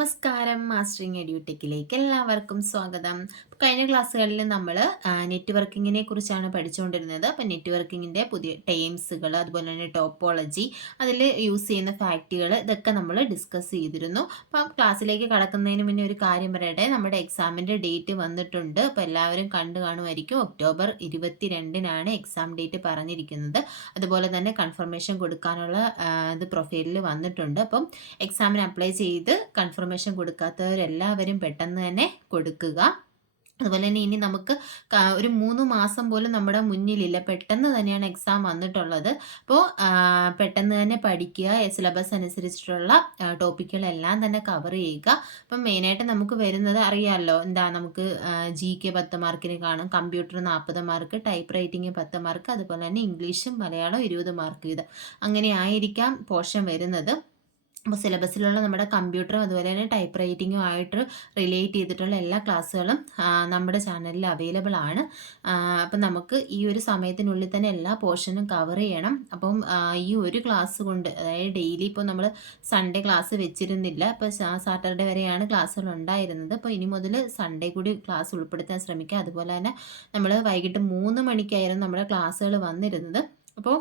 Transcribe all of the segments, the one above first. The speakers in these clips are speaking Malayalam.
നമസ്കാരം. മാസ്റ്ററിങ് എഡ്യൂടെക്കിലേക്ക് എല്ലാവർക്കും സ്വാഗതം. കഴിഞ്ഞ ക്ലാസ്സുകളിൽ നമ്മൾ നെറ്റ്വർക്കിങ്ങിനെ കുറിച്ചാണ് പഠിച്ചുകൊണ്ടിരുന്നത്. അപ്പം നെറ്റ്വർക്കിങ്ങിൻ്റെ പുതിയ ടേംസുകൾ, അതുപോലെ തന്നെ ടോപ്പോളജി, അതിൽ യൂസ് ചെയ്യുന്ന ഫാക്റ്റുകൾ, ഇതൊക്കെ നമ്മൾ ഡിസ്കസ് ചെയ്തിരുന്നു. അപ്പം ക്ലാസ്സിലേക്ക് കടക്കുന്നതിന് മുന്നേ ഒരു കാര്യം പറയട്ടെ. നമ്മുടെ എക്സാമിൻ്റെ ഡേറ്റ് വന്നിട്ടുണ്ട്. അപ്പോൾ എല്ലാവരും കണ്ടു കാണുമായിരിക്കും. ഒക്ടോബർ 22-നാണ് എക്സാം ഡേറ്റ് പറഞ്ഞിരിക്കുന്നത്. അതുപോലെ തന്നെ കൺഫർമേഷൻ കൊടുക്കാനുള്ള ഇത് പ്രൊഫൈലിൽ വന്നിട്ടുണ്ട്. അപ്പം എക്സാമിന് അപ്ലൈ ചെയ്ത് കൺഫർമേഷൻ കൊടുക്കാത്തവരെല്ലാവരും പെട്ടെന്ന് തന്നെ കൊടുക്കുക. അതുപോലെ തന്നെ ഇനി നമുക്ക് ഒരു 3 മാസം പോലും നമ്മുടെ മുന്നിലില്ല. പെട്ടെന്ന് തന്നെയാണ് എക്സാം വന്നിട്ടുള്ളത്. അപ്പോൾ പെട്ടെന്ന് തന്നെ പഠിക്കുക. സിലബസ് അനുസരിച്ചിട്ടുള്ള ടോപ്പിക്കുകളെല്ലാം തന്നെ കവർ ചെയ്യുക. അപ്പം മെയിനായിട്ട് നമുക്ക് വരുന്നത് അറിയാമല്ലോ, നമുക്ക് GK 10 മാർക്കിന് കാണും, computer 40 mark, type writing 10 mark, അതുപോലെ തന്നെ ഇംഗ്ലീഷും മലയാളം 20 മാർക്ക് വീതം. അങ്ങനെ ആയിരിക്കാം പോർഷൻ വരുന്നത്. അപ്പോൾ സിലബസിലുള്ള നമ്മുടെ കമ്പ്യൂട്ടറും അതുപോലെ തന്നെ ടൈപ്പ് റൈറ്റിങ്ങും ആയിട്ട് റിലേറ്റ് ചെയ്തിട്ടുള്ള എല്ലാ ക്ലാസ്സുകളും നമ്മുടെ ചാനലിൽ അവൈലബിൾ ആണ്. അപ്പം നമുക്ക് ഈ ഒരു സമയത്തിനുള്ളിൽ തന്നെ എല്ലാ പോർഷനും കവർ ചെയ്യണം. അപ്പം ഈ ഒരു ക്ലാസ് കൊണ്ട്, അതായത് ഡെയിലി ഇപ്പോൾ നമ്മൾ സൺഡേ ക്ലാസ് വെച്ചിരുന്നില്ല. ഇപ്പോൾ സാറ്റർഡേ വരെയാണ് ക്ലാസ്സുകൾ ഉണ്ടായിരുന്നത്. അപ്പോൾ ഇനി മുതൽ സൺഡേ കൂടി ക്ലാസ് ഉൾപ്പെടുത്താൻ ശ്രമിക്കുക. അതുപോലെ തന്നെ നമ്മൾ വൈകിട്ട് 3 മണിക്കായിരുന്നു നമ്മുടെ ക്ലാസ്സുകൾ വന്നിരുന്നത്. അപ്പോൾ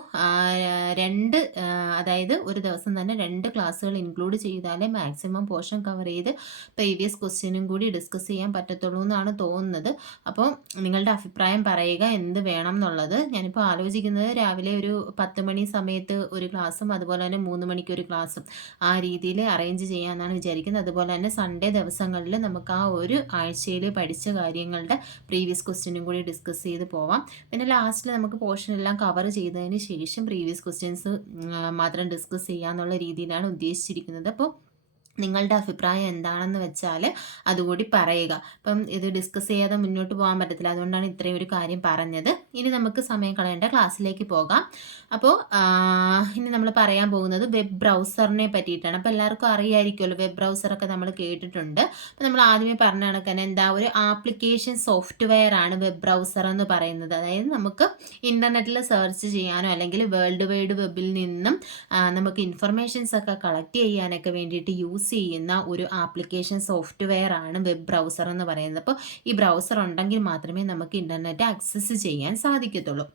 അതായത് ഒരു ദിവസം തന്നെ 2 ക്ലാസ്സുകൾ ഇൻക്ലൂഡ് ചെയ്താലേ മാക്സിമം പോർഷൻ കവർ ചെയ്ത് പ്രീവിയസ് ക്വസ്റ്റ്യനും കൂടി ഡിസ്കസ് ചെയ്യാൻ പറ്റത്തുള്ളൂ എന്നാണ് തോന്നുന്നത്. അപ്പോൾ നിങ്ങളുടെ അഭിപ്രായം പറയുക, എന്ത് വേണം എന്നുള്ളത്. ഞാനിപ്പോൾ ആലോചിക്കുന്നത് രാവിലെ ഒരു 10 മണി സമയത്ത് ഒരു ക്ലാസ്സും അതുപോലെ തന്നെ 3 മണിക്ക് ഒരു ക്ലാസ്സും ആ രീതിയിൽ അറേഞ്ച് ചെയ്യാമെന്നാണ് വിചാരിക്കുന്നത്. അതുപോലെ തന്നെ സൺഡേ ദിവസങ്ങളിൽ നമുക്ക് ആ ഒരു ആഴ്ചയിൽ പഠിച്ച കാര്യങ്ങളുടെ പ്രീവിയസ് ക്വസ്റ്റ്യനും കൂടി ഡിസ്കസ് ചെയ്ത് പോവാം. പിന്നെ ലാസ്റ്റിൽ നമുക്ക് പോർഷൻ എല്ലാം കവർ ചെയ്തതിന് ശേഷം പ്രീവിയസ് ക്വസ്റ്റ്യൻസ് മാത്രം ഡിസ്കസ് ചെയ്യാന്നുള്ള രീതിയിലാണ് ഉദ്ദേശിച്ചിരിക്കുന്നത്. അപ്പോൾ നിങ്ങളുടെ അഭിപ്രായം എന്താണെന്ന് വെച്ചാൽ അതുകൂടി പറയുക. അപ്പം ഇത് ഡിസ്കസ് ചെയ്യാതെ മുന്നോട്ട് പോകാൻ പറ്റത്തില്ല, അതുകൊണ്ടാണ് ഇത്രയും ഒരു കാര്യം പറഞ്ഞത്. ഇനി നമുക്ക് സമയം കളയേണ്ട, ക്ലാസ്സിലേക്ക് പോകാം. അപ്പോൾ ഇനി നമ്മൾ പറയാൻ പോകുന്നത് വെബ് ബ്രൗസറിനെ പറ്റിയിട്ടാണ്. അപ്പോൾ എല്ലാവർക്കും അറിയാമായിരിക്കുമല്ലോ, വെബ് ബ്രൗസറൊക്കെ നമ്മൾ കേട്ടിട്ടുണ്ട്. അപ്പോൾ നമ്മൾ ആദ്യമേ പറഞ്ഞ കണക്ക് ഒരു ആപ്ലിക്കേഷൻ സോഫ്റ്റ്വെയർ ആണ് വെബ് ബ്രൗസർ എന്ന് പറയുന്നത്. അതായത് നമുക്ക് ഇൻ്റർനെറ്റിൽ സെർച്ച് ചെയ്യാനോ അല്ലെങ്കിൽ വേൾഡ് വൈഡ് വെബിൽ നിന്നും നമുക്ക് ഇൻഫർമേഷൻസ് ഒക്കെ കളക്ട് ചെയ്യാനൊക്കെ വേണ്ടിയിട്ട് യൂസ് ചെയ്യുന്ന ഒരു ആപ്ലിക്കേഷൻ സോഫ്റ്റ്വെയർ ആണ് വെബ് ബ്രൗസർ എന്ന് പറയുന്നത്. അപ്പോൾ ഈ ബ്രൗസർ ഉണ്ടെങ്കിൽ മാത്രമേ നമുക്ക് ഇൻ്റർനെറ്റ് ആക്സസ് ചെയ്യാൻ സാധിക്കത്തുള്ളൂ.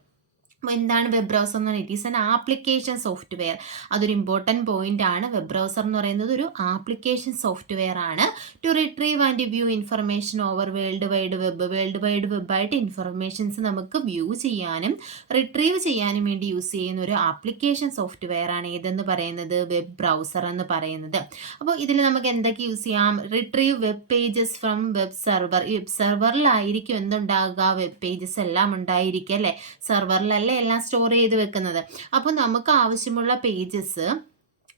എന്താണ് വെബ് ബ്രൗസർ എന്ന് പറഞ്ഞാൽ it is an application software. അതൊരു ഇമ്പോർട്ടൻറ്റ് പോയിന്റ് ആണ്. വെബ് ബ്രൗസർ എന്ന് പറയുന്നത് ഒരു ആപ്ലിക്കേഷൻ സോഫ്റ്റ്വെയർ ആണ്. To retrieve and view information over world wide web. World wide വെബായിട്ട് ഇൻഫർമേഷൻസ് നമുക്ക് വ്യൂ ചെയ്യാനും റിട്രീവ് ചെയ്യാനും വേണ്ടി യൂസ് ചെയ്യുന്ന ഒരു ആപ്ലിക്കേഷൻ സോഫ്റ്റ്വെയർ ആണ് ഏതെന്ന് പറയുന്നത്, വെബ് ബ്രൗസർ എന്ന് പറയുന്നത്. അപ്പോൾ ഇതിൽ നമുക്ക് എന്തൊക്കെ യൂസ് ചെയ്യാം? Retrieve web pages from web server. ഈ വെബ് സെർവറിലായിരിക്കും എന്തുണ്ടാകുക, വെബ് പേജസ് എല്ലാം ഉണ്ടായിരിക്കും അല്ലേ. സെർവറിലല്ലേ എല്ലാം സ്റ്റോർ ചെയ്ത് വെക്കുന്നത്. അപ്പോൾ നമുക്ക് ആവശ്യമുള്ള പേജസ്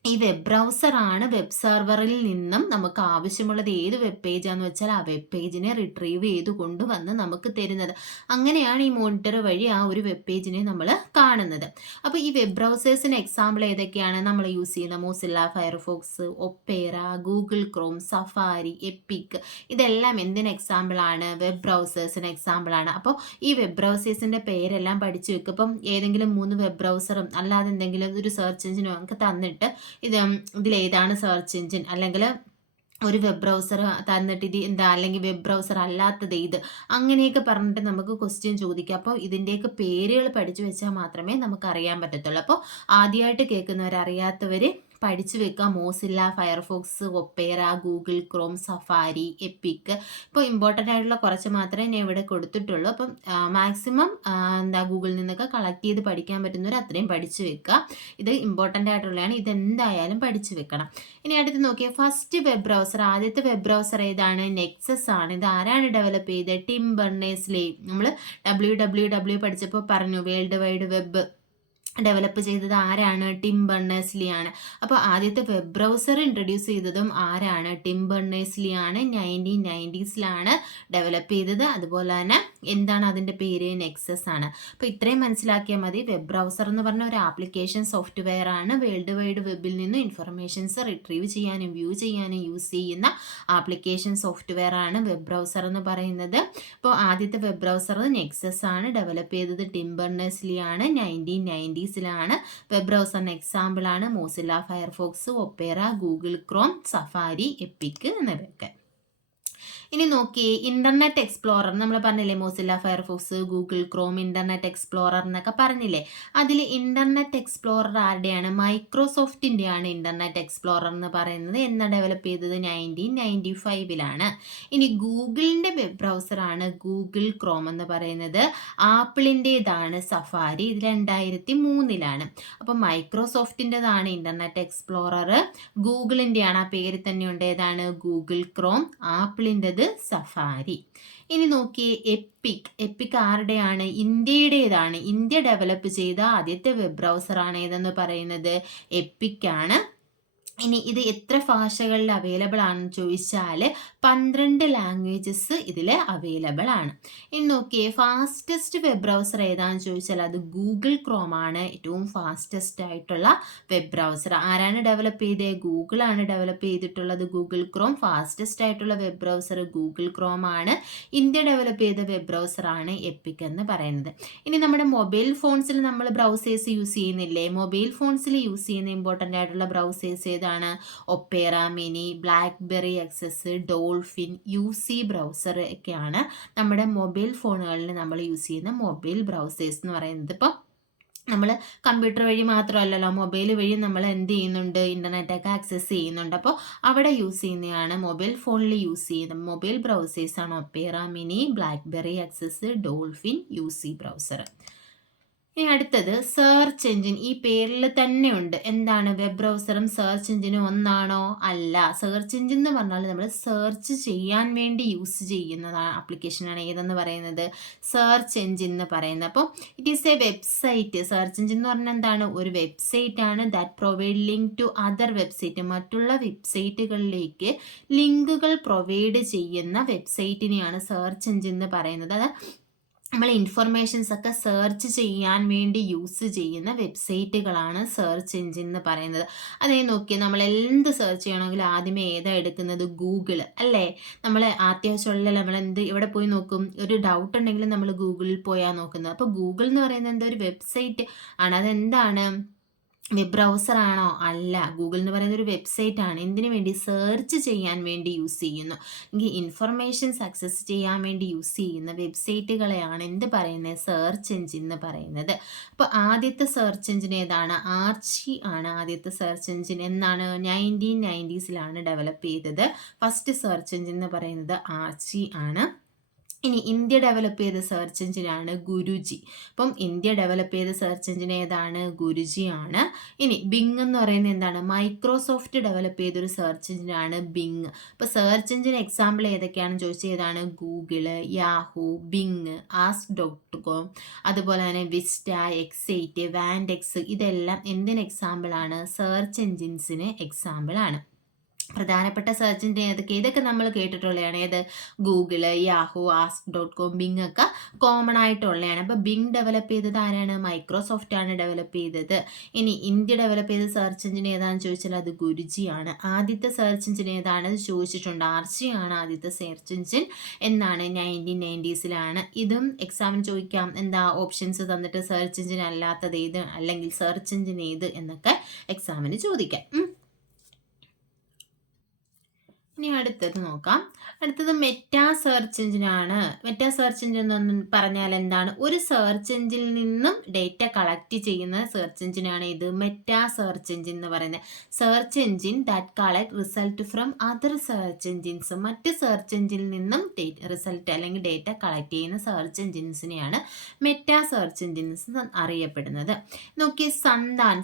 ഈ വെബ് ബ്രൗസർ ആണ് വെബ് സെർവറിൽ നിന്നും നമുക്ക് ആവശ്യമുള്ളത് ഏത് വെബ് പേജാന്ന് വെച്ചാൽ ആ വെബ് പേജിനെ റിട്രീവ് ചെയ്ത് കൊണ്ടുവന്ന് നമുക്ക് തരുന്നത്. അങ്ങനെയാണ് ഈ മോണിറ്റർ വഴി ആ ഒരു വെബ് പേജിനെ നമ്മൾ കാണുന്നത്. അപ്പോൾ ഈ വെബ് ബ്രൗസേഴ്സിന് എക്സാമ്പിൾ ഏതൊക്കെയാണ് നമ്മൾ യൂസ് ചെയ്യുന്ന? Mozilla, Firefox, Opera, Google Chrome, Safari, EPIC, ഇതെല്ലാം എന്തിന് എക്സാമ്പിൾ ആണ്? വെബ് ബ്രൗസേഴ്സിന് എക്സാമ്പിൾ ആണ്. അപ്പോൾ ഈ വെബ് ബ്രൗസേഴ്സിൻ്റെ പേരെല്ലാം പഠിച്ചു വെക്കും. ഇപ്പം ഏതെങ്കിലും 3 വെബ് ബ്രൗസറും അല്ലാതെ എന്തെങ്കിലും ഒരു സെർച്ച് എഞ്ചിനും ഒക്കെ തന്നിട്ട് ഇതിലേതാണ് സെർച്ച് എഞ്ചിൻ, അല്ലെങ്കിൽ ഒരു വെബ് ബ്രൗസർ തന്നിട്ട് ഇത് അല്ലെങ്കിൽ വെബ് ബ്രൗസർ അല്ലാത്തത് ഇത്, അങ്ങനെയൊക്കെ പറഞ്ഞിട്ട് നമുക്ക് ക്വസ്റ്റ്യൻ ചോദിക്കാം. അപ്പോൾ ഇതിൻ്റെയൊക്കെ പേരുകൾ പഠിച്ചു വെച്ചാൽ മാത്രമേ നമുക്ക് അറിയാൻ പറ്റത്തുള്ളൂ. അപ്പോൾ ആദ്യമായിട്ട് കേൾക്കുന്നവർ, അറിയാത്തവർ പഠിച്ചു വെക്കുക. Mozilla, Firefox, Opera, Google Chrome, Safari, EPIC. ഇപ്പോൾ ഇമ്പോർട്ടൻ്റ് ആയിട്ടുള്ള കുറച്ച് മാത്രമേ ഞാൻ ഇവിടെ കൊടുത്തിട്ടുള്ളൂ. അപ്പം മാക്സിമം ഗൂഗിളിൽ നിന്നൊക്കെ കളക്ട് ചെയ്ത് പഠിക്കാൻ പറ്റുന്നവർ അത്രയും പഠിച്ചു വെക്കുക. ഇത് ഇമ്പോർട്ടൻ്റ് ആയിട്ടുള്ളതാണ്, ഇതെന്തായാലും പഠിച്ചു വെക്കണം. ഇനി അടുത്ത് നോക്കിയാൽ ഫസ്റ്റ് വെബ് ബ്രൗസർ, ആദ്യത്തെ വെബ് ബ്രൗസർ ഏതാണ്? നെക്സസ് ആണ്. ഇത് ആരാണ് ഡെവലപ്പ് ചെയ്തത്? Tim Berners-Lee. നമ്മൾ WWW പഠിച്ചപ്പോൾ പറഞ്ഞു വേൾഡ് വൈഡ് വെബ് ഡെവലപ്പ് ചെയ്തത് ആരാണ്? ടിം ബെർണേഴ്സ്-ലീ ആണ്. അപ്പോൾ ആദ്യത്തെ വെബ് ബ്രൗസർ ഇൻട്രൊഡ്യൂസ് ചെയ്തതും ആരാണ്? ടിം ബെർണേഴ്സ്-ലീ ആണ്. 1990s ഡെവലപ്പ് ചെയ്തത്. അതുപോലെ തന്നെ എന്താണ് അതിൻ്റെ പേര്? നെക്സസ് ആണ്. അപ്പോൾ ഇത്രയും മനസ്സിലാക്കിയാൽ മതി. വെബ് ബ്രൗസർ എന്ന് പറഞ്ഞ ഒരു ആപ്ലിക്കേഷൻ സോഫ്റ്റ്വെയർ ആണ്. വേൾഡ് വൈഡ് വെബിൽ നിന്ന് ഇൻഫർമേഷൻസ് റിട്രീവ് ചെയ്യാനും വ്യൂ ചെയ്യാനും യൂസ് ചെയ്യുന്ന ആപ്ലിക്കേഷൻ സോഫ്റ്റ്വെയർ ആണ് വെബ് ബ്രൗസർ എന്ന് പറയുന്നത്. അപ്പോൾ ആദ്യത്തെ വെബ് ബ്രൗസർ നെക്സസ് ആണ്. ഡെവലപ്പ് ചെയ്തത് ടിം ബെർണേഴ്സ്-ലീ ആണ്. 1990 1990സിലാണ്. വെബ് ബ്രൗസറിന് എക്സാമ്പിളാണ് Mozilla Firefox, Opera, Google Chrome, Safari, Epic എന്നിവയൊക്കെ. ഇനി നോക്കിയേ, ഇന്റർനെറ്റ് എക്സ്പ്ലോറർ നമ്മൾ പറഞ്ഞില്ലേ, Mozilla Firefox, Google Chrome, Internet Explorer എന്നൊക്കെ പറഞ്ഞില്ലേ. അതിൽ ഇന്റർനെറ്റ് എക്സ്പ്ലോറർ ആരുടെയാണ്? മൈക്രോസോഫ്റ്റിൻ്റെയാണ് ഇന്റർനെറ്റ് എക്സ്പ്ലോറർ എന്ന് പറയുന്നത്. എന്ന് ഡെവലപ്പ് ചെയ്തത് 1995ലാണ്. ഇനി ഗൂഗിളിൻ്റെ വെബ് ബ്രൗസറാണ് ഗൂഗിൾ ക്രോം എന്ന് പറയുന്നത്. ആപ്പിളിൻ്റേതാണ് സഫാരി, ഇത് 2003ലാണ്. അപ്പം മൈക്രോസോഫ്റ്റിൻ്റെതാണ് ഇന്റർനെറ്റ് എക്സ്പ്ലോറർ, ഗൂഗിളിൻ്റെയാണ് ആ പേര് തന്നെ ഉണ്ട്, ഏതാണ്? ഗൂഗിൾ ക്രോം, ആപ്പിളിൻ്റെത് സഫാരി. ഇനി നോക്കിയേ, എപ്പിക് ആരുടെയാണ്? ഇന്ത്യയുടേതാണ്. ഇന്ത്യ ഡെവലപ്പ് ചെയ്ത ആദ്യത്തെ വെബ് ബ്രൗസറാണ് ഏതെന്ന് പറയുന്നത്? എപ്പിക് ആണ്. ഇനി ഇത് എത്ര ഭാഷകളിൽ അവൈലബിൾ ആണെന്ന് ചോദിച്ചാൽ 12 ലാംഗ്വേജസ് ഇതിൽ അവൈലബിൾ ആണ്. ഇനി നോക്കിയേ, ഫാസ്റ്റസ്റ്റ് വെബ് ബ്രൗസർ ഏതാണെന്ന് ചോദിച്ചാൽ അത് ഗൂഗിൾ ക്രോം ആണ്. ഏറ്റവും ഫാസ്റ്റസ്റ്റ് ആയിട്ടുള്ള വെബ് ബ്രൗസർ ആരാണ് ഡെവലപ്പ് ചെയ്തത്? ഗൂഗിളാണ് ഡെവലപ്പ് ചെയ്തിട്ടുള്ളത് ഗൂഗിൾ ക്രോം. ഫാസ്റ്റസ്റ്റ് ആയിട്ടുള്ള വെബ് ബ്രൗസർ ഗൂഗിൾ ക്രോം ആണ്. ഇന്ത്യ ഡെവലപ്പ് ചെയ്ത വെബ് ബ്രൗസർ ആണ് എപ്പിക് എന്ന് പറയുന്നത്. ഇനി നമ്മുടെ മൊബൈൽ ഫോൺസിൽ നമ്മൾ ബ്രൗസേഴ്സ് യൂസ് ചെയ്യുന്നില്ലേ? മൊബൈൽ ഫോൺസിൽ യൂസ് ചെയ്യുന്ന ഇമ്പോർട്ടൻ്റ് ആയിട്ടുള്ള ബ്രൗസേഴ്സ് ഏതാണ്? Opera Mini, BlackBerry Access, Dolphin, UC browser ഒക്കെയാണ് നമ്മുടെ മൊബൈൽ ഫോണുകളിൽ നമ്മൾ യൂസ് ചെയ്യുന്ന മൊബൈൽ ബ്രൗസേഴ്സ് എന്ന് പറയുന്നത്. ഇപ്പം നമ്മൾ കമ്പ്യൂട്ടർ വഴി മാത്രമല്ലല്ലോ, മൊബൈൽ വഴി നമ്മൾ എന്ത് ചെയ്യുന്നുണ്ട്? ഇൻ്റർനെറ്റൊക്കെ ആക്സസ് ചെയ്യുന്നുണ്ട്. അപ്പോൾ അവിടെ യൂസ് ചെയ്യുന്നതാണ്, മൊബൈൽ ഫോണിൽ യൂസ് ചെയ്യുന്ന മൊബൈൽ ബ്രൗസേഴ്സാണ് Opera Mini, BlackBerry Access, Dolphin, UC browser. ഇനി അടുത്തത് സെർച്ച് എഞ്ചിൻ. ഈ പേരിൽ തന്നെ ഉണ്ട്. എന്താണ്? വെബ് ബ്രൗസറും സെർച്ച് എഞ്ചിനും ഒന്നാണോ? അല്ല. സെർച്ച് എഞ്ചിൻ എന്ന് പറഞ്ഞാൽ നമ്മൾ സെർച്ച് ചെയ്യാൻ വേണ്ടി യൂസ് ചെയ്യുന്ന ആപ്ലിക്കേഷനാണ് ഏതെന്ന് പറയുന്നത്? സെർച്ച് എഞ്ചിൻ എന്ന് പറയുന്നത്. അപ്പോൾ it is a website. Search engine എന്ന് പറഞ്ഞാൽ എന്താണ്? ഒരു വെബ്സൈറ്റ് ആണ്. That provide link to other website. മറ്റുള്ള വെബ്സൈറ്റുകളിലേക്ക് ലിങ്കുകൾ പ്രൊവൈഡ് ചെയ്യുന്ന വെബ്സൈറ്റിനെയാണ് സെർച്ച് എഞ്ചിൻ എന്ന് പറയുന്നത്. അത് നമ്മൾ ഇൻഫർമേഷൻസ് ഒക്കെ സെർച്ച് ചെയ്യാൻ വേണ്ടി യൂസ് ചെയ്യുന്ന വെബ്സൈറ്റുകളാണ് സെർച്ച് എഞ്ചിൻ എന്ന് പറയുന്നത്. അതേ നോക്കി, നമ്മൾ എന്ത് സെർച്ച് ചെയ്യണമെങ്കിൽ ആദ്യമേ ഏതാ എടുക്കുന്നത്? ഗൂഗിൾ അല്ലേ? നമ്മൾ അത്യാവശ്യമുള്ള നമ്മൾ എവിടെ പോയി നോക്കും? ഒരു ഡൗട്ട് ഉണ്ടെങ്കിൽ നമ്മൾ ഗൂഗിളിൽ പോയാൽ നോക്കുന്നത്. അപ്പോൾ ഗൂഗിൾ എന്ന് പറയുന്നത് എന്താ? ഒരു വെബ്സൈറ്റ് ആണ്. അതെന്താണ്? വെബ് ബ്രൗസർ ആണോ? അല്ല. ഗൂഗിൾ എന്ന് പറയുന്ന ഒരു വെബ്സൈറ്റ് ആണ്. എന്തിനു വേണ്ടി? സെർച്ച് ചെയ്യാൻ വേണ്ടി യൂസ് ചെയ്യുന്നു. എങ്കിൽ ഇൻഫർമേഷൻസ് ആക്സസ് ചെയ്യാൻ വേണ്ടി യൂസ് ചെയ്യുന്ന വെബ്സൈറ്റുകളെയാണ് എന്ത് പറയുന്നത്? സെർച്ച് എഞ്ചിൻ എന്ന് പറയുന്നത്. അപ്പോൾ ആദ്യത്തെ സെർച്ച് എഞ്ചിൻ ഏതാണ്? ആർച്ചി ആണ് ആദ്യത്തെ സെർച്ച് എഞ്ചിൻ. എന്നാണ്? 1990സിലാണ് ഡെവലപ്പ് ചെയ്തത്. ഫസ്റ്റ് സെർച്ച് എഞ്ചിൻ എന്ന് പറയുന്നത് ആർച്ചി ആണ്. ഇനി ഇന്ത്യ ഡെവലപ്പ് ചെയ്ത സെർച്ച് എഞ്ചിനാണ് ഗുരുജി. അപ്പം ഇന്ത്യ ഡെവലപ്പ് ചെയ്ത സെർച്ച് എഞ്ചിൻ ഏതാണ്? ഗുരുജി ആണ്. ഇനി ബിങ് എന്ന് പറയുന്നത് എന്താണ്? മൈക്രോസോഫ്റ്റ് ഡെവലപ്പ് ചെയ്തൊരു സെർച്ച് എഞ്ചിനാണ് ബിങ്. അപ്പോൾ സെർച്ച് എഞ്ചിൻ എക്സാമ്പിൾ ഏതൊക്കെയാണെന്ന് ചോദിച്ചാൽ ഏതാണ്? ഗൂഗിള്, യാഹൂ, ബിങ്, ask.com, അതുപോലെ തന്നെ വിസ്റ്റ, എക്സൈറ്റ്, വാൻഡെക്സ്, ഇതെല്ലാം എന്തിന് എക്സാമ്പിളാണ്? സെർച്ച് എഞ്ചിൻസിന് എക്സാമ്പിൾ ആണ്. പ്രധാനപ്പെട്ട സെർച്ച് എഞ്ചിൻ ഇതൊക്കെ നമ്മൾ കേട്ടിട്ടുള്ളതാണ്. ഏത്? ഗൂഗിള്, യാഹൂ, ask.com, ബിങ് ഒക്കെ കോമൺ ആയിട്ടുള്ളതാണ്. അപ്പോൾ ബിങ് ഡെവലപ്പ് ചെയ്തത് ആരാണ്? മൈക്രോസോഫ്റ്റ് ആണ് ഡെവലപ്പ് ചെയ്തത്. ഇനി ഇന്ത്യ ഡെവലപ്പ് ചെയ്ത സെർച്ച് എഞ്ചിൻ ഏതാണെന്ന് ചോദിച്ചാൽ അത് ഗുരുജിയാണ്. ആദ്യത്തെ സെർച്ച് എഞ്ചിൻ ഏതാണ് ചോദിച്ചിട്ടുണ്ട്. ആർച്ചി ആണ് ആദ്യത്തെ സെർച്ച് എഞ്ചിൻ. എന്നാണ്? 1990സിലാണ്. ഇതും എക്സാമിന് ചോദിക്കാം. എന്താ? ഓപ്ഷൻസ് തന്നിട്ട് സെർച്ച് എഞ്ചിൻ അല്ലാത്തത് ഏത്, അല്ലെങ്കിൽ സെർച്ച് എഞ്ചിൻ ഏത് എന്നൊക്കെ എക്സാമിന് ചോദിക്കാം. ഇനി അടുത്തത് നോക്കാം. അടുത്തത് മെറ്റാ സെർച്ച് എഞ്ചിനാണ്. മെറ്റാ സെർച്ച് എഞ്ചിൻ എന്ന് പറഞ്ഞാൽ എന്താണ്? ഒരു സെർച്ച് എഞ്ചിനിൽ നിന്നും ഡേറ്റ കളക്ട് ചെയ്യുന്ന സെർച്ച് എഞ്ചിനാണ് ഇത് മെറ്റാ സെർച്ച് എഞ്ചിൻ എന്ന് പറയുന്നത്. Search engine that collect result from other search engines. മറ്റ് സെർച്ച് എഞ്ചിനിൽ നിന്നും റിസൾട്ട് അല്ലെങ്കിൽ ഡേറ്റ കളക്ട് ചെയ്യുന്ന സെർച്ച് എഞ്ചിൻസിനെയാണ് മെറ്റാ സെർച്ച് എഞ്ചിൻസ് അറിയപ്പെടുന്നത്. നോക്കി, സന്താൻ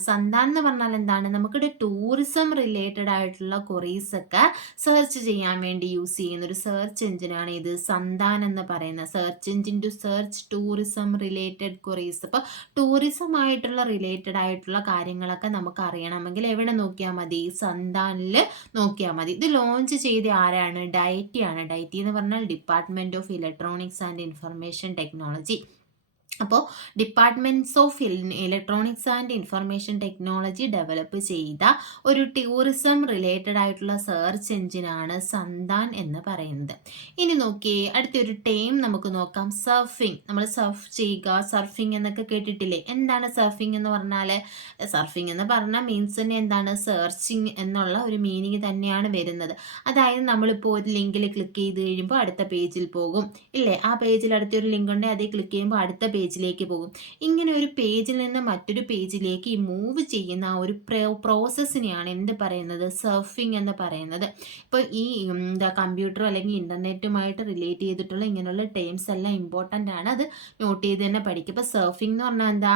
എന്ന് പറഞ്ഞാൽ എന്താണ്? നമുക്കിവിടെ ടൂറിസം റിലേറ്റഡ് ആയിട്ടുള്ള ക്വറീസ് ഒക്കെ സെർച്ച് ചെയ്യാൻ വേണ്ടി യൂസ് ചെയ്യുന്ന ഒരു സെർച്ച് എഞ്ചിനാണ് ഇത് സന്താൻ എന്ന് പറയുന്ന search engine to search tourism related queries. അപ്പോൾ ടൂറിസം ആയിട്ടുള്ള റിലേറ്റഡ് ആയിട്ടുള്ള കാര്യങ്ങളൊക്കെ നമുക്ക് അറിയണമെങ്കിൽ എവിടെ നോക്കിയാൽ മതി? സന്താനിൽ നോക്കിയാൽ മതി. ഇത് ലോഞ്ച് ചെയ്ത ആരാണ്? ഡയറ്റി ആണ്. ഡയറ്റി എന്ന് പറഞ്ഞാൽ department of electronics and information technology. അപ്പോൾ departments of electronics and information technology develop ചെയ്ത ഒരു ടൂറിസം റിലേറ്റഡ് ആയിട്ടുള്ള സെർച്ച് എഞ്ചിനാണ് സന്താൻ എന്ന് പറയുന്നത്. ഇനി നോക്കിയേ, അടുത്തൊരു ടേം നമുക്ക് നോക്കാം, സർഫിംഗ്. നമ്മൾ സർഫ് ചെയ്യുക, സർഫിംഗ് എന്നൊക്കെ കേട്ടിട്ടില്ലേ? എന്താണ് സർഫിംഗ് എന്ന് പറഞ്ഞാൽ? സർഫിംഗ് എന്ന് പറഞ്ഞാൽ മീൻസ് തന്നെ എന്താണ്? സെർച്ചിങ് എന്നുള്ള ഒരു മീനിങ് തന്നെയാണ് വരുന്നത്. അതായത് നമ്മളിപ്പോൾ ഒരു ലിങ്കിൽ ക്ലിക്ക് ചെയ്ത് കഴിയുമ്പോൾ അടുത്ത പേജിൽ പോകും ഇല്ലേ? ആ പേജിൽ അടുത്തൊരു ലിങ്ക് ഉണ്ടെങ്കിൽ അതേ ക്ലിക്ക് ചെയ്യുമ്പോൾ അടുത്ത പേജിലേക്ക് പോകും. ഇങ്ങനെ ഒരു പേജിൽ നിന്ന് മറ്റൊരു പേജിലേക്ക് ഈ മൂവ് ചെയ്യുന്ന ആ ഒരു പ്രോസസ്സിനെയാണ് എന്ത് പറയുന്നത്? സർഫിംഗ് എന്ന് പറയുന്നത്. ഇപ്പോൾ ഈ കമ്പ്യൂട്ടർ അല്ലെങ്കിൽ ഇൻ്റർനെറ്റുമായിട്ട് റിലേറ്റ് ചെയ്തിട്ടുള്ള ഇങ്ങനെയുള്ള ടേംസ് എല്ലാം ഇമ്പോർട്ടൻ്റ് ആണ്. അത് നോട്ട് ചെയ്ത് തന്നെ പഠിക്കുക. ഇപ്പോൾ സർഫിംഗ് എന്ന് പറഞ്ഞാൽ എന്താ?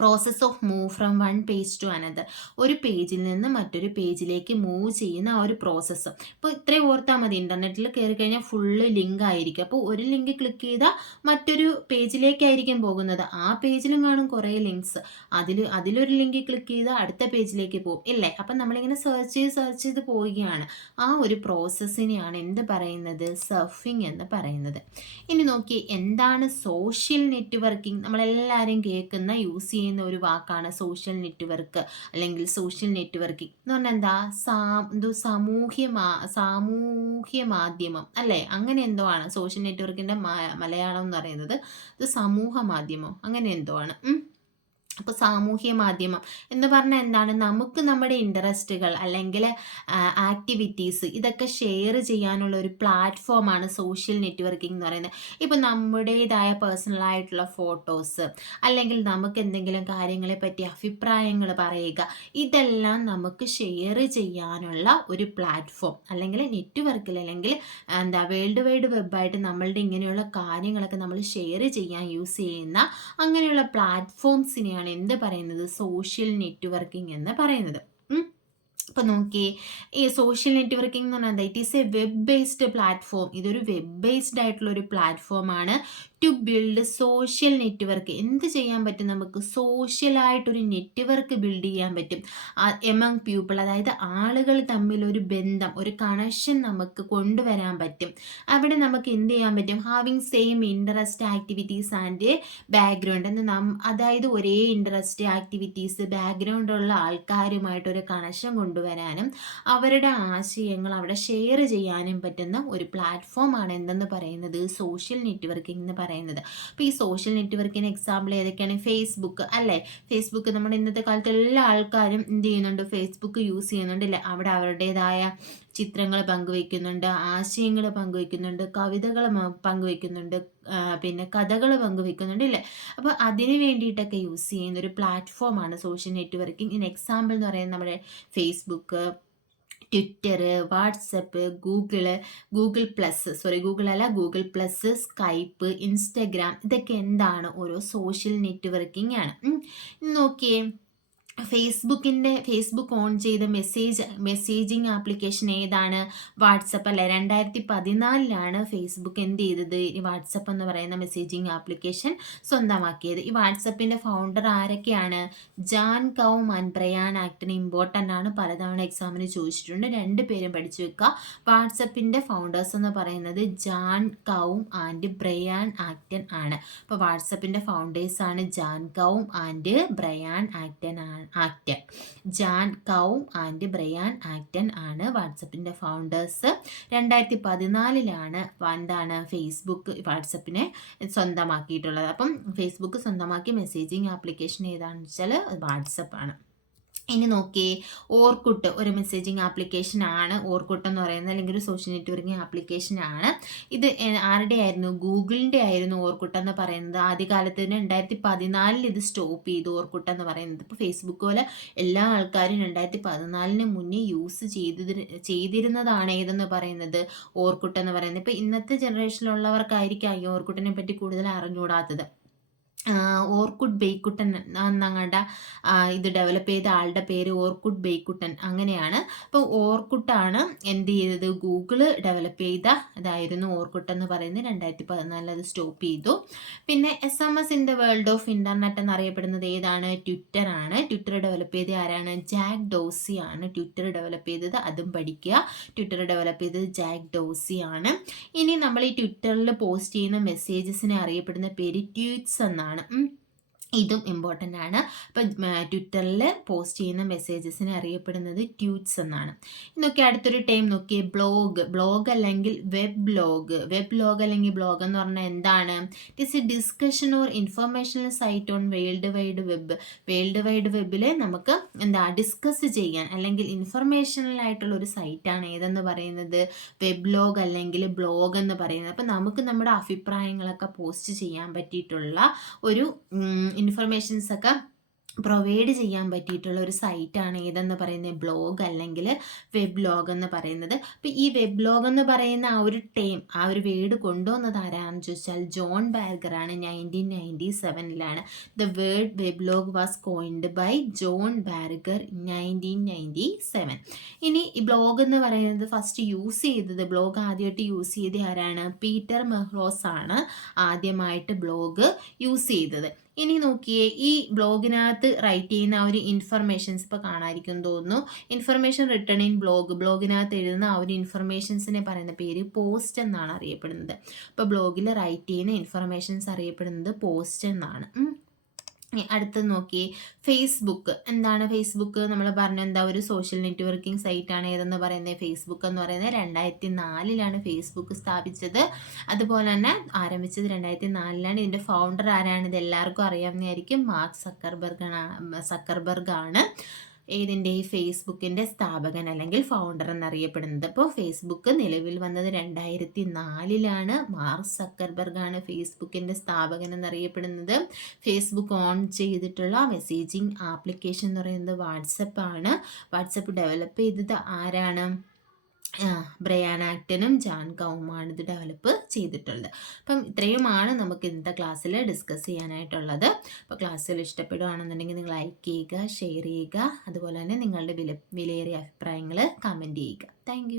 Process of move from one page to another. ഒരു പേജിൽ നിന്ന് മറ്റൊരു പേജിലേക്ക് മൂവ് ചെയ്യുന്ന ആ ഒരു പ്രോസസ്സ്. ഇപ്പോൾ ഇത്രയും ഓർത്താൽ മതി, ഇൻ്റർനെറ്റിൽ കയറി കഴിഞ്ഞാൽ ഫുള്ള് ലിങ്ക് ആയിരിക്കും. അപ്പോൾ ഒരു ലിങ്ക് ക്ലിക്ക് ചെയ്താൽ മറ്റൊരു പേജിലേക്കായിരിക്കും പോകുന്നത്. ആ പേജിലും കാണും കുറേ ലിങ്ക്സ്. അതിലൊരു ലിങ്ക് ക്ലിക്ക് ചെയ്താൽ അടുത്ത പേജിലേക്ക് പോകും ഇല്ലേ? അപ്പം നമ്മളിങ്ങനെ സെർച്ച് ചെയ്ത് പോവുകയാണ്. ആ ഒരു പ്രോസസ്സിനെയാണ് എന്ത് പറയുന്നത്? സർഫിംഗ് എന്ന് പറയുന്നത്. ഇനി നോക്കി, എന്താണ് സോഷ്യൽ നെറ്റ്വർക്കിംഗ്? നമ്മളെല്ലാവരും കേൾക്കുന്ന യൂസ് ചെയ്യുന്ന ഒരു വാക്കാണ് സോഷ്യൽ നെറ്റ്വർക്ക് അല്ലെങ്കിൽ സോഷ്യൽ നെറ്റ്വർക്കിംഗ് എന്ന് പറഞ്ഞാൽ എന്താ? സാമൂഹ്യ മാധ്യമം അല്ലേ? അങ്ങനെ എന്തോ ആണ് സോഷ്യൽ നെറ്റ്വർക്കിൻ്റെ മലയാളം എന്ന് പറയുന്നത്. ഇത് സമൂഹ മാധ്യമം അങ്ങനെ എന്തോ ആണ്. അപ്പോൾ സാമൂഹ്യ മാധ്യമം എന്ന് പറഞ്ഞാൽ എന്താണ്? നമുക്ക് നമ്മുടെ ഇൻട്രസ്റ്റുകൾ അല്ലെങ്കിൽ ആക്ടിവിറ്റീസ് ഇതൊക്കെ ഷെയർ ചെയ്യാനുള്ള ഒരു പ്ലാറ്റ്ഫോമാണ് സോഷ്യൽ നെറ്റ്വർക്കിംഗ് എന്ന് പറയുന്നത്. ഇപ്പോൾ നമ്മുടേതായ പേഴ്സണലായിട്ടുള്ള ഫോട്ടോസ് അല്ലെങ്കിൽ നമുക്ക് എന്തെങ്കിലും കാര്യങ്ങളെ പറ്റി അഭിപ്രായങ്ങൾ പറയുക, ഇതെല്ലാം നമുക്ക് ഷെയർ ചെയ്യാനുള്ള ഒരു പ്ലാറ്റ്ഫോം അല്ലെങ്കിൽ നെറ്റ്വർക്കിൽ അല്ലെങ്കിൽ വേൾഡ് വൈഡ് വെബായിട്ട് നമ്മളുടെ ഇങ്ങനെയുള്ള കാര്യങ്ങളൊക്കെ നമ്മൾ ഷെയർ ചെയ്യാൻ യൂസ് ചെയ്യുന്ന അങ്ങനെയുള്ള പ്ലാറ്റ്ഫോംസിനെയാണ് എന്ത് പറയുന്നത്? സോഷ്യൽ നെറ്റ്വർക്കിംഗ് എന്ന് പറയുന്നത്. അപ്പോൾ നോക്കിയേ, ഈ സോഷ്യൽ നെറ്റ്വർക്കിംഗ് എന്ന് പറഞ്ഞാൽ എന്താ? It is A web based platform. ഇതൊരു വെബ് ബേസ്ഡ് ആയിട്ടുള്ള ഒരു പ്ലാറ്റ്ഫോമാണ് ടു ബിൽഡ് സോഷ്യൽ നെറ്റ്വർക്ക്. എന്ത് ചെയ്യാൻ പറ്റും നമുക്ക്? സോഷ്യലായിട്ടൊരു നെറ്റ്വർക്ക് ബിൽഡ് ചെയ്യാൻ പറ്റും എമംഗ് പീപ്പിൾ. അതായത് ആളുകൾ തമ്മിൽ ഒരു ബന്ധം, ഒരു കണക്ഷൻ നമുക്ക് കൊണ്ടുവരാൻ പറ്റും. അവിടെ നമുക്ക് എന്ത് ചെയ്യാൻ പറ്റും? Having same interest activities and background എന്ന് അതായത് ഒരേ ഇൻട്രസ്റ്റ് ആക്ടിവിറ്റീസ് ബാക്ക്ഗ്രൗണ്ട് ഉള്ള ആൾക്കാരുമായിട്ടൊരു കണക്ഷൻ കൊണ്ടുവരാനും അവരുടെ ആശയങ്ങൾ അവിടെ ഷെയർ ചെയ്യാനും പറ്റുന്ന ഒരു പ്ലാറ്റ്ഫോമാണ് എന്തെന്ന് പറയുന്നത്? സോഷ്യൽ നെറ്റ്വർക്കിംഗ് എന്ന് പറയുന്നത്. അപ്പോൾ ഈ സോഷ്യൽ നെറ്റ്വർക്കിന് എക്സാമ്പിൾ ഏതൊക്കെയാണ്? ഫേസ്ബുക്ക് അല്ലേ? ഫേസ്ബുക്ക് നമ്മുടെ ഇന്നത്തെ കാലത്ത് എല്ലാ ആൾക്കാരും എന്ത് ചെയ്യുന്നുണ്ട്? ഫേസ്ബുക്ക് യൂസ് ചെയ്യുന്നുണ്ട് അല്ലേ? അവിടെ അവരുടേതായ ചിത്രങ്ങൾ പങ്കുവയ്ക്കുന്നുണ്ട്, ആശയങ്ങൾ പങ്കുവയ്ക്കുന്നുണ്ട്, കവിതകൾ പങ്കുവയ്ക്കുന്നുണ്ട്, പിന്നെ കഥകൾ പങ്കുവയ്ക്കുന്നുണ്ട് ഇല്ലേ? അപ്പോൾ അതിന് വേണ്ടിയിട്ടൊക്കെ യൂസ് ചെയ്യുന്ന ഒരു പ്ലാറ്റ്ഫോമാണ് സോഷ്യൽ നെറ്റ്വർക്കിംഗ്. ഇതിന് എക്സാമ്പിൾ എന്ന് പറയുന്നത് നമ്മുടെ Facebook, Twitter, WhatsApp, Google plus, Skype, Instagram, ഇതൊക്കെ എന്താണ്? ഓരോ സോഷ്യൽ നെറ്റ്വർക്കിംഗ് ആണ്. നോക്കിയേ, ഫേസ്ബുക്ക് ഓൺ ചെയ്ത മെസ്സേജിങ് ആപ്ലിക്കേഷൻ ഏതാണ്? വാട്സപ്പ് അല്ലേ? 2014 ഫേസ്ബുക്ക് എന്ത് ചെയ്തത്? ഈ വാട്സപ്പ് എന്ന് പറയുന്ന മെസ്സേജിങ് ആപ്ലിക്കേഷൻ സ്വന്തമാക്കിയത്. ഈ വാട്സപ്പിൻ്റെ ഫൗണ്ടർ ആരൊക്കെയാണ്? Jan Koum and Brian Acton. Important ആണ്, പലതവണ എക്സാമിന് ചോദിച്ചിട്ടുണ്ട്. 2 പേരും പഠിച്ചു വെക്കുക. വാട്സപ്പിൻ്റെ ഫൗണ്ടേഴ്സ് എന്ന് പറയുന്നത് Jan Koum and Brian Acton ആണ്. അപ്പോൾ വാട്സപ്പിൻ്റെ ഫൗണ്ടേഴ്സാണ് Jan Koum and Brian Acton. Jan Koum and Brian Acton ആണ് വാട്സപ്പിൻ്റെ ഫൗണ്ടേഴ്സ്. 2014 എന്താണ്? ഫേസ്ബുക്ക് വാട്സപ്പിനെ സ്വന്തമാക്കിയിട്ടുള്ളത്. അപ്പം ഫേസ്ബുക്ക് സ്വന്തമാക്കിയ മെസ്സേജിങ് ആപ്ലിക്കേഷൻ ഏതാണെന്ന് വെച്ചാൽ വാട്സപ്പ് ആണ്. ഇനി നോക്കിയേ, ഓർക്കുട്ട് ഒരു മെസ്സേജിങ് ആപ്ലിക്കേഷൻ ആണ്. ഓർക്കുട്ട് എന്ന് പറയുന്നത് അല്ലെങ്കിൽ ഒരു സോഷ്യൽ നെറ്റ്വർക്കിംഗ് ആപ്ലിക്കേഷൻ ആണ്. ഇത് ആരുടെ ആയിരുന്നു? ഗൂഗിളിൻ്റെ ആയിരുന്നു ഓർക്കുട്ട് എന്ന് പറയുന്നത്. ആദ്യകാലത്ത് 2014 ഇത് സ്റ്റോപ്പ് ചെയ്തു ഓർക്കുട്ട് എന്ന് പറയുന്നത്. ഇപ്പോൾ ഫേസ്ബുക്ക് പോലെ എല്ലാ ആൾക്കാരും 2014 മുന്നേ യൂസ് ചെയ്തിരുന്നതാണ് ഏതെന്ന് പറയുന്നത്? ഓർക്കുട്ട് എന്ന് പറയുന്നത്. ഇപ്പോൾ ഇന്നത്തെ ജനറേഷനിലുള്ളവർക്കായിരിക്കും ഈ ഓർക്കുട്ടിനെ പറ്റി കൂടുതൽ അറിഞ്ഞുകൂടാത്തത്. ഓർക്കുട്ട് ബെയ്ക്കുട്ടൻ എന്നങ്ങടെ ഇത് ഡെവലപ്പ് ചെയ്ത ആളുടെ പേര് ഓർക്കുട്ട് ബെയ്ക്കുട്ടൻ അങ്ങനെയാണ്. അപ്പോൾ ഓർക്കുട്ടാണ് എന്ത് ചെയ്തത്? ഗൂഗിള് ഡെവലപ്പ് ചെയ്ത ഇതായിരുന്നു ഓർക്കുട്ട് എന്ന് പറയുന്നത്. 2014 അത് സ്റ്റോപ്പ് ചെയ്തു. പിന്നെ SMS in the world of internet എന്നറിയപ്പെടുന്നത് ഏതാണ്? ട്വിറ്റർ ആണ്. ട്വിറ്റർ ഡെവലപ്പ് ചെയ്ത ആരാണ്? ജാക്ക് ഡോസി ആണ് ട്വിറ്റർ ഡെവലപ്പ് ചെയ്തത്. അതും പഠിക്കുക. ട്വിറ്റർ ഡെവലപ്പ് ചെയ്തത് ജാക്ക് ഡോസി ആണ്. ഇനി നമ്മൾ ഈ ട്വിറ്ററിൽ പോസ്റ്റ് ചെയ്യുന്ന മെസ്സേജസിനെ അറിയപ്പെടുന്ന പേര് ട്വീറ്റ്സ് എന്നാണ്. എന്നാണ്. ഇതും ഇമ്പോർട്ടൻ്റ് ആണ്. അപ്പം ട്വിറ്ററിൽ പോസ്റ്റ് ചെയ്യുന്ന മെസ്സേജസിനെ അറിയപ്പെടുന്നത് ട്വീറ്റ്സ് എന്നാണ്. നോക്കി അടുത്തൊരു ടൈം നോക്കിയേ, ബ്ലോഗ് അല്ലെങ്കിൽ വെബ് ലോഗ് അല്ലെങ്കിൽ ബ്ലോഗ് എന്ന് പറഞ്ഞാൽ എന്താണ്? It is a discussion or informational site on world wide വെബിൽ നമുക്ക് ഡിസ്കസ് ചെയ്യാൻ അല്ലെങ്കിൽ ഇൻഫർമേഷണൽ ആയിട്ടുള്ള ഒരു സൈറ്റാണ് ഏതെന്ന് പറയുന്നത് വെബ് ലോഗ് അല്ലെങ്കിൽ ബ്ലോഗ് എന്ന് പറയുന്നത്. അപ്പം നമുക്ക് നമ്മുടെ അഭിപ്രായങ്ങളൊക്കെ പോസ്റ്റ് ചെയ്യാൻ പറ്റിയിട്ടുള്ള ഒരു ഇൻഫർമേഷൻസ് ഒക്കെ പ്രൊവൈഡ് ചെയ്യാൻ പറ്റിയിട്ടുള്ള ഒരു സൈറ്റാണ് ഏതെന്ന് പറയുന്നത് ബ്ലോഗ് അല്ലെങ്കിൽ വെബ് ലോഗ് എന്ന് പറയുന്നത്. അപ്പോൾ ഈ വെബ് ലോഗ് എന്ന് പറയുന്ന ആ ഒരു വേർഡ് കൊണ്ടുവന്നത് ആരാണെന്ന് ചോദിച്ചാൽ ജോൺ ബാർഗറാണ്. 1997 the word web log was coined by John Barger 1997. ഇനി ഈ ബ്ലോഗ് എന്ന് പറയുന്നത് ബ്ലോഗ് ആദ്യമായിട്ട് യൂസ് ചെയ്ത് ആരാണ്? പീറ്റർ മെഹ്റോസ് ആണ് ആദ്യമായിട്ട് ബ്ലോഗ് യൂസ് ചെയ്തത്. ഇനി നോക്കിയേ, ഈ ബ്ലോഗിനകത്ത് റൈറ്റ് ചെയ്യുന്ന ആ ഒരു ഇൻഫർമേഷൻസ് ഇപ്പോൾ കാണാതിരിക്കും തോന്നുന്നു. ഇൻഫർമേഷൻ റിട്ടേൺ ഇൻ ബ്ലോഗിനകത്ത് എഴുതുന്ന ആ ഒരു ഇൻഫർമേഷൻസിനെ പറയുന്ന പേര് പോസ്റ്റ് എന്നാണ് അറിയപ്പെടുന്നത്. അപ്പോൾ ബ്ലോഗിൽ റൈറ്റ് ചെയ്യുന്ന ഇൻഫർമേഷൻസ് അറിയപ്പെടുന്നത് പോസ്റ്റ് എന്നാണ്. അടുത്ത് നോക്കി, ഫേസ്ബുക്ക് എന്താണ്? ഫേസ്ബുക്ക് നമ്മൾ പറഞ്ഞ ഒരു സോഷ്യൽ നെറ്റ്വർക്കിംഗ് സൈറ്റാണ് ഏതെന്ന് പറയുന്നത്. ഫേസ്ബുക്ക് എന്ന് പറയുന്നത് 2004 ഫേസ്ബുക്ക് സ്ഥാപിച്ചത്. അതുപോലെ തന്നെ ആരംഭിച്ചത് 2004. ഇതിൻ്റെ ഫൗണ്ടർ ആരാണ്? ഇത് എല്ലാവർക്കും അറിയാവുന്നതായിരിക്കും, മാർക്ക് സക്കർബർഗ് ആണ് ഏതിൻ്റെ? ഈ ഫേസ്ബുക്കിൻ്റെ സ്ഥാപകൻ അല്ലെങ്കിൽ ഫൗണ്ടർ എന്നറിയപ്പെടുന്നത്. അപ്പോൾ ഫേസ്ബുക്ക് നിലവിൽ വന്നത് 2004. മാർക്ക് സക്കർബർഗ് ആണ് ഫേസ്ബുക്കിൻ്റെ സ്ഥാപകൻ എന്നറിയപ്പെടുന്നത്. ഫേസ്ബുക്ക് ഓൺ ചെയ്തിട്ടുള്ള മെസ്സേജിങ് ആപ്ലിക്കേഷൻ എന്ന് പറയുന്നത് വാട്സപ്പ് ആണ്. വാട്സപ്പ് ഡെവലപ്പ് ചെയ്തത് ആരാണ്? ബ്രയാൻ ആക്ടനും ജാൻ കൗമാണ് ഇത് ഡെവലപ്പ് ചെയ്തിട്ടുള്ളത്. അപ്പം ഇത്രയുമാണ് നമുക്ക് ഇന്നത്തെ ക്ലാസ്സിൽ ഡിസ്കസ് ചെയ്യാനായിട്ടുള്ളത്. അപ്പോൾ ക്ലാസ്സിൽ ഇഷ്ടപ്പെടുകയാണെന്നുണ്ടെങ്കിൽ നിങ്ങൾ ലൈക്ക് ചെയ്യുക, ഷെയർ ചെയ്യുക, അതുപോലെ തന്നെ നിങ്ങളുടെ വിലയേറിയ അഭിപ്രായങ്ങൾ കമൻറ്റ് ചെയ്യുക. താങ്ക്